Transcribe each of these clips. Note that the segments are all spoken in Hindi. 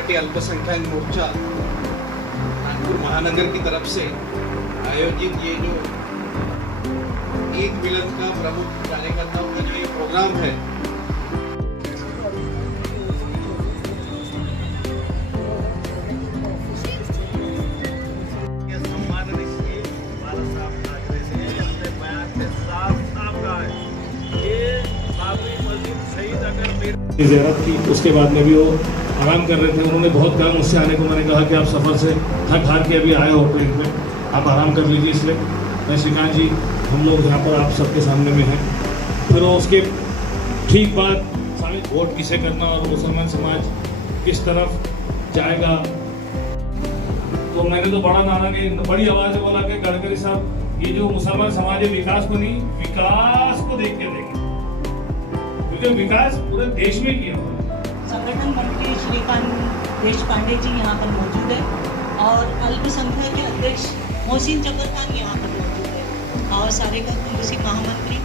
पार्टी अल्पसंख्यक मोर्चा नागपुर महानगर की तरफ से आयोजित ये जो ईद मिलन का प्रमुख कार्यकर्ताओं का जो ये प्रोग्राम है, ज़ियारत की। उसके बाद में भी वो आराम कर रहे थे। उन्होंने बहुत कहा मुझसे आने को, मैंने कहा कि आप सफ़र से थक हार के अभी आए हो ट्रेन में, आप आराम कर लीजिए। इसलिए मैं श्रीकांत जी, हम लोग यहाँ पर आप सबके सामने में हैं। फिर वो उसके ठीक बाद सारे वोट किसे करना और मुसलमान समाज किस तरफ जाएगा, तो मैंने तो बड़ा नारा के बड़ी आवाज़ में बोला कि गडकरी साहब, ये जो मुसलमान समाज है विकास को नहीं, विकास को देख के देंगे, क्योंकि विकास पूरे देश में किया। संगठन मंत्री श्रीकांत देशपांडे जी यहाँ पर मौजूद है और अल्पसंख्यक के अध्यक्ष मोहसिन जबर खान यहाँ पर मौजूद है और सारे का कुंदसी महामंत्री।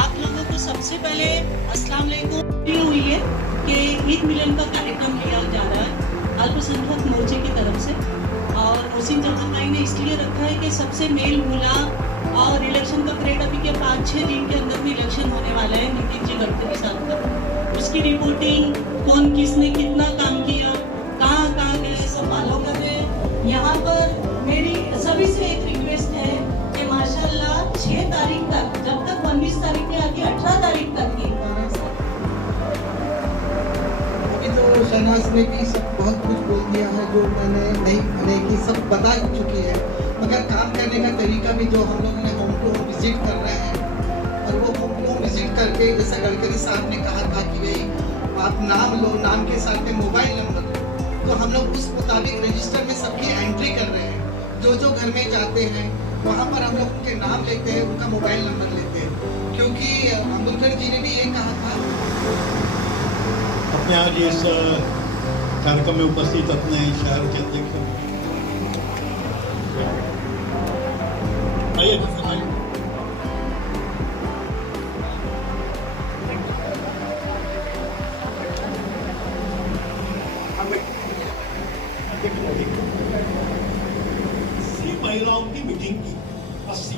आप लोगों को सबसे पहले अस्सलाम वालेकुम हुई है कि ईद मिलन का कार्यक्रम लिया जा रहा है अल्पसंख्यक मोर्चे की तरफ से, और मोहसिन जबर भाई ने इसलिए रखा है कि सबसे मेल मिलाप और इलेक्शन का परेड अभी के 5-6 दिन के अंदर भी इलेक्शन होने वाला है नितिन जी गडकरी साहब का। उसकी रिपोर्टिंग, कौन किसने कितना काम किया, कहाँ कहाँ गए, सब फॉलो कर रहे हैं। यहाँ पर मेरी सभी से एक रिक्वेस्ट है कि माशाल्लाह 6 तारीख तक, जब तक 19 तारीख में आती 18 तारीख तक की। अभी तो शहनाज ने भी सब बहुत कुछ बोल दिया है जो मैंने नहीं कहने की सब बता चुकी है, मगर काम करने का तरीका भी जो हम लोग ने होम टू होम विजिट कर रहे हैं, और वो होम टू होम विजिट करके जैसा गडकरी साहब ने कहा था कि भाई आप नाम लो, नाम के साथ में मोबाइल नंबर लो, तो हम लोग उस मुताबिक रजिस्टर में सबकी एंट्री कर रहे हैं। जो जो घर में जाते हैं वहाँ पर हम लोग उनके नाम लेते हैं, उनका मोबाइल नंबर लेते हैं, क्योंकि अम्बेडकर जी ने भी ये कहा था। अपने आज इस कार्यक्रम में उपस्थित अपने शहर के अध्यक्ष महिलाओं की मीटिंग की 80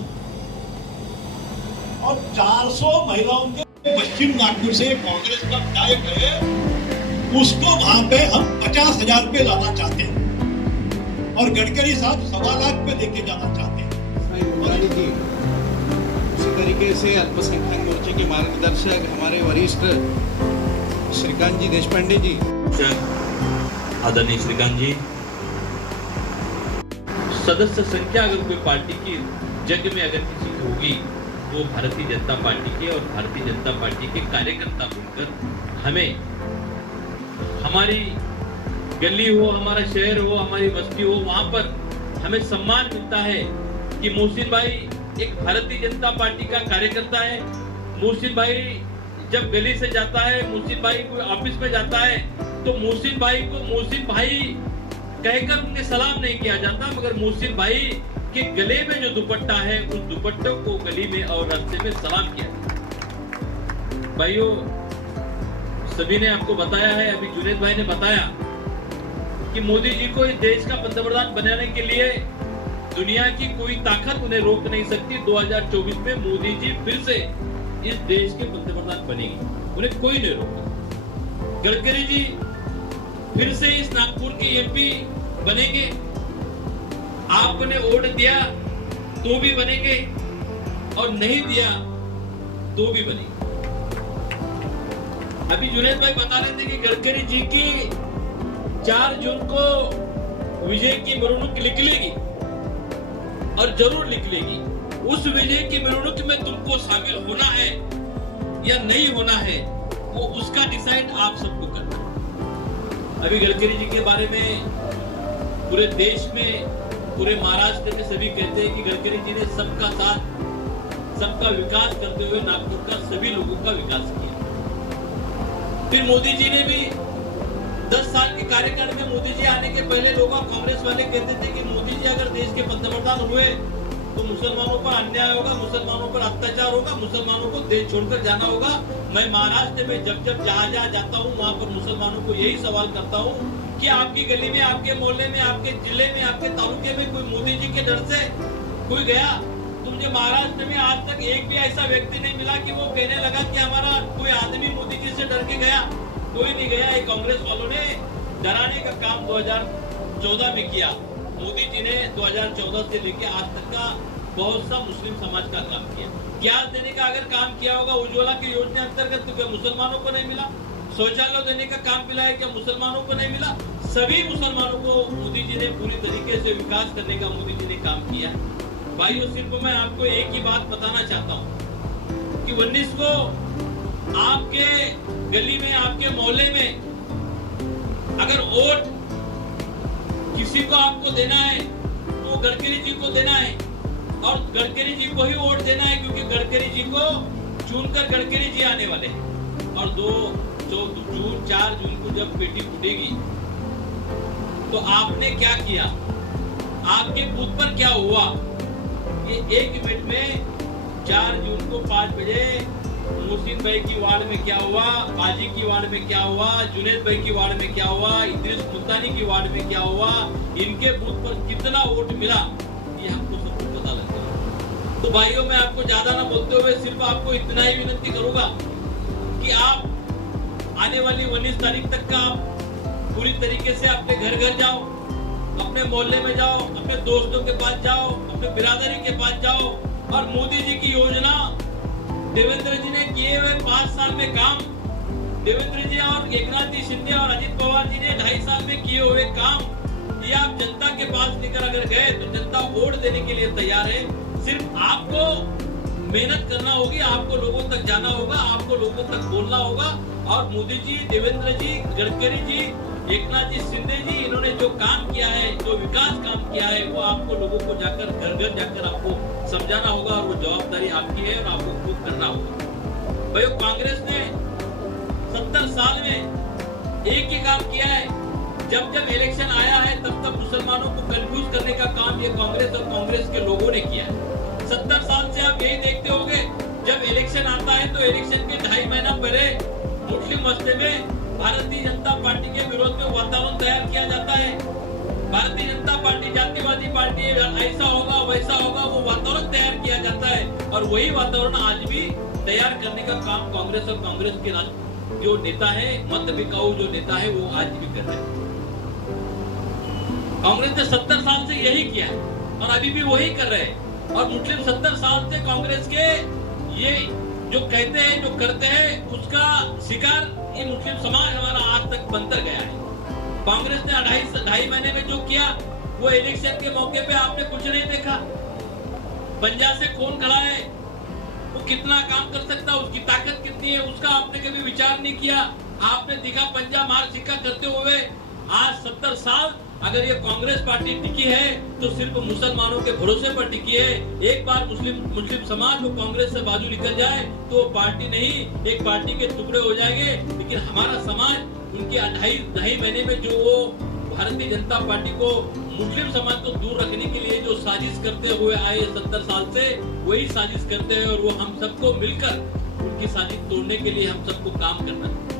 और 400 महिलाओं के पश्चिम नागपुर से कांग्रेस का विधायक है, उसको वहां पे हम 50,000 रुपये लाना चाहते हैं और गडकरी साहब 1.25 लाख रुपये देके जाना चाहते हैं। उसी तरीके से अल्पसंख्यक मोर्चे के मार्गदर्शक हमारे वरिष्ठ श्रीकांत जी देशपांडे जी, आदरणीय श्रीकांत जी, सदस्य संख्या अगर कोई पार्टी की जग में अगर किसी की होगी वो भारतीय जनता पार्टी के और भारतीय जनता पार्टी के कार्यकर्ता बनकर हमें, हमारी गली हो, हमारा शहर हो, हमारी बस्ती हो, वहां पर हमें सम्मान मिलता है कि मोहसिन भाई एक भारतीय जनता पार्टी का कार्यकर्ता है। मोहसिन भाई जब गली से जाता है, मोहसिन भाई कोई ऑफिस में जाता है तो मोहसिन भाई को मोहसिन भाई कहकर उन्हें सलाम नहीं किया जाता, मगर मोहसिन भाई के गले में जो दुपट्टा है उस दुपट्टों को गली में और रास्ते में सलाम किया जाता। भाइयों, सभी ने आपको बताया है, अभी जुनेद भाई ने बताया कि मोदी जी को इस देश का पंतप्रधान बनाने के लिए दुनिया की कोई ताकत उन्हें रोक नहीं सकती। 2024 में मोदी जी फिर से इस देश के पंतप्रधान बनेंगे, उन्हें कोई नहीं रोका। गडकरी जी फिर से इस नागपुर के एमपी बनेंगे, आपने वोट दिया तो भी बनेंगे और नहीं दिया तो भी बनेंगे। अभी जुनेद भाई बता रहे थे कि गडकरी जी की 4 जून को विजय की मिरवणूक निकलेगी और जरूर निकलेगी। उस विजय की मिरवणूक में तुमको शामिल होना है या नहीं होना है, वो उसका डिसाइड आप सबको करना है। अभी गडकरी जी के बारे में पूरे देश में, पूरे महाराष्ट्र में सभी कहते हैं कि गडकरी जी ने सबका साथ, सबका विकास करते हुए नागपुर का सभी लोगों का विकास किया। फिर मोदी जी ने भी 10 साल के कार्यकाल में मोदी जी आने के पहले लोग, कांग्रेस वाले कहते थे कि मोदी जी अगर देश के पंतप्रधान हुए तो मुसलमानों पर अन्याय होगा, मुसलमानों पर अत्याचार होगा, मुसलमानों को देश छोड़कर जाना होगा। मैं महाराष्ट्र में जब जब जहाँ जहाँ जाता हूँ वहां पर मुसलमानों को यही सवाल करता हूँ कि आपकी गली में, आपके मोहल्ले में, आपके जिले में, आपके तालुके में कोई मोदी जी के डर से कोई गया? तो मुझे महाराष्ट्र में आज तक एक भी ऐसा व्यक्ति नहीं मिला कि वो कहने लगा कि हमारा कोई आदमी मोदी जी से डर के गया। कोई नहीं गया। ये कांग्रेस वालों ने डराने का काम 2014 में किया। मोदी जी ने 2014 से लेके आज तक का बहुत सा मुस्लिम समाज का काम किया। गैस देने का अगर काम किया होगा उज्ज्वला की योजना अंतर्गत, तो क्या मुसलमानों को नहीं मिला? शौचालय देने का काम मिला है, क्या मुसलमानों को नहीं मिला? सभी मुसलमानों को मोदी जी ने पूरी तरीके से विकास करने का मोदी जी ने काम किया। भाइयों, सिर्फ मैं आपको एक ही बात बताना चाहता हूँ कि 19 को आपके गली में, आपके मोहल्ले में अगर वोट किसी को आपको देना है तो गडकरी जी को देना है, और गडकरी जी को ही वोट देना है, क्योंकि गडकरी जी को चुनकर गडकरी जी आने वाले हैं। और 4 जून को जब पेटी फूटेगी तो आपने क्या किया, आपके बूथ पर क्या हुआ, ये 1 मिनट में 4 जून को 5 बजे मोहसिन भाई की वार्ड में क्या हुआ, काजी की वार्ड में क्या हुआ, जुनेद भाई की वार्ड में क्या हुआ, इद्रिस मुल्तानी की वार्ड में क्या हुआ, इनके बूथ पर कितना वोट मिला, ये हमको सब कुछ पता लगता है। तो भाइयों, मैं आपको ज्यादा ना बोलते हुए सिर्फ आपको इतना ही विनती करूंगा कि आप आने वाली 19 तारीख तक का आप पूरी तरीके से अपने घर घर जाओ, अपने मोहल्ले में जाओ, अपने दोस्तों के पास जाओ, अपने बिरादरी के पास जाओ, और मोदी जी की योजना, देवेंद्र जी ने किए हुए 5 साल में काम, देवेंद्र जी और एकनाथ जी शिंदे और अजित पवार जी ने 2.5 साल में किए हुए काम, ये आप जनता के पास लेकर अगर गए तो जनता वोट देने के लिए तैयार है। सिर्फ आपको मेहनत करना होगी, आपको लोगों तक जाना होगा, आपको लोगों तक बोलना होगा। और मोदी जी, देवेंद्र जी, गडकरी जी, एकनाथ जी शिंदे जी, इन्होंने जो काम किया है, जो विकास काम किया है, वो आपको लोगों को जाकर घर घर जाकर आपको समझाना होगा, और वो जवाबदारी आपकी है और आपको खूब करना होगा। भाई, कांग्रेस ने 70 साल में एक ही काम किया है। जब जब इलेक्शन आया है तब तब मुसलमानों को कंफ्यूज करने का काम ये कांग्रेस और कांग्रेस के लोगों ने किया है। 70 साल से आप यही देखते होंगे, जब इलेक्शन आता है तो इलेक्शन के 2.5 महीना पहले मुस्लिम मसले में भारतीय जनता पार्टी के विरोध में वातावरण तैयार किया जाता है। भारतीय जनता पार्टी जातिवादी पार्टी है, ऐसा होगा वैसा होगा, वो वातावरण तैयार किया जाता है। और वही वातावरण आज भी तैयार करने का काम कांग्रेस और कांग्रेस के जो नेता है, मत बिकाऊ जो नेता है, वो आज भी कर रहे हैं। कांग्रेस ने 70 साल से यही किया है और अभी भी वही कर रहे हैं। और मुस्लिम 70 साल से कांग्रेस के ये जो कहते हैं, जो करते हैं, उसका शिकार ये मुस्लिम समाज हमारा आज तक बनकर गया है। कांग्रेस ने 2.5 महीने में जो किया, वो इलेक्शन के मौके पे आपने कुछ नहीं देखा। पंजा से कौन खड़ा है, वो कितना काम कर सकता है, उसकी ताकत कितनी है, उसका आपने कभी विचार नहीं किया। आपने दिखा पंजा मार सिक्का करते हुए। आज 70 साल अगर ये कांग्रेस पार्टी टिकी है तो सिर्फ मुसलमानों के भरोसे पर टिकी है। एक बार मुस्लिम समाज को कांग्रेस से बाजू निकल जाए तो पार्टी नहीं, एक पार्टी के टुकड़े हो जाएंगे। लेकिन हमारा समाज उनके 2.5 महीने में जो वो भारतीय जनता पार्टी को, मुस्लिम समाज को दूर रखने के लिए जो साजिश करते हुए आए 70 साल से, वही साजिश करते हैं। और वो हम सबको मिलकर उनकी साजिश तोड़ने के लिए हम सबको काम करना है।